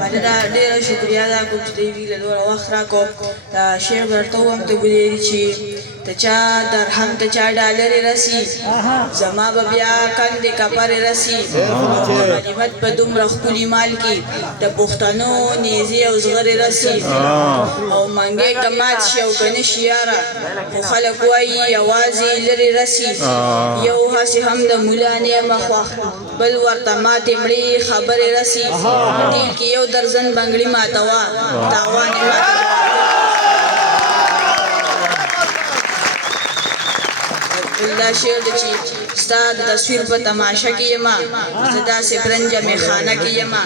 باندې دا ډېره شکریا ادا کوم چې دوی ویله دومره وخت راکړو دا شعر به درته ووایم ته ګلېري چې ته چا درهم ته چا ډالرې رسي زما به بیا کندې کپرې رسي غنیمت په دومره ښکلي مال کې د پښتنو نیزې او زغرې رسي او منګی که مات شي او که نه شي یاره خو خلک وایي یوازې لرې رسي یو هسې هم د ملا نیمه خوښ بل ورته ماتې مړې خبرې رسي ډیل کې یو درزن بنګړي ماتوه تاوان یې ماته دا شعر دی چې ستا د تصویر په تماشه کې یمه زه داسې برنجه میخانه کې یمه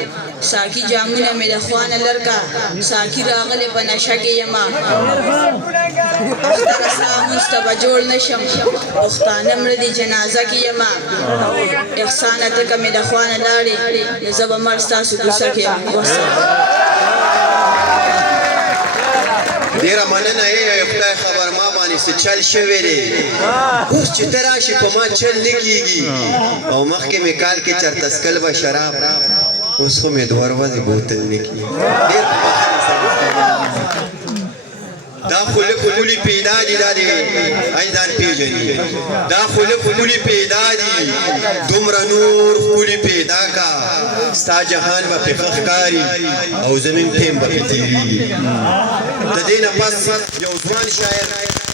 ساقي جامونه مې د خوانه لرکه ساقي راغلی په نشه کې یمه ستره ستا مونځ ته به جوړ نه شم پښتانه مړه دي جنازه کې یمه احسانه ته که مې د خوانه لاړې نو زه به مړ ستاسو کوڅه کې یم ډیره مننه ای خدای خبر ما باندې څه چل شوی دی اوس چې ته راشې په ما چل نه کېږي او مخکې مې کال کې چېرته څکل به شراب اوس خو مې 2 ورځې بوتل نه کېږي ډېر په بخښنې سره دا خو لږ پولي پیدا دي دا د ځان پېژني دا خو لږ پولي پیدا دي دومره نور ښکلي پیدا کا ستا جهان به پې ښه ښکاري او زمین ټیم به پې تېرېږي د دې نه پس یو ځوان شاعر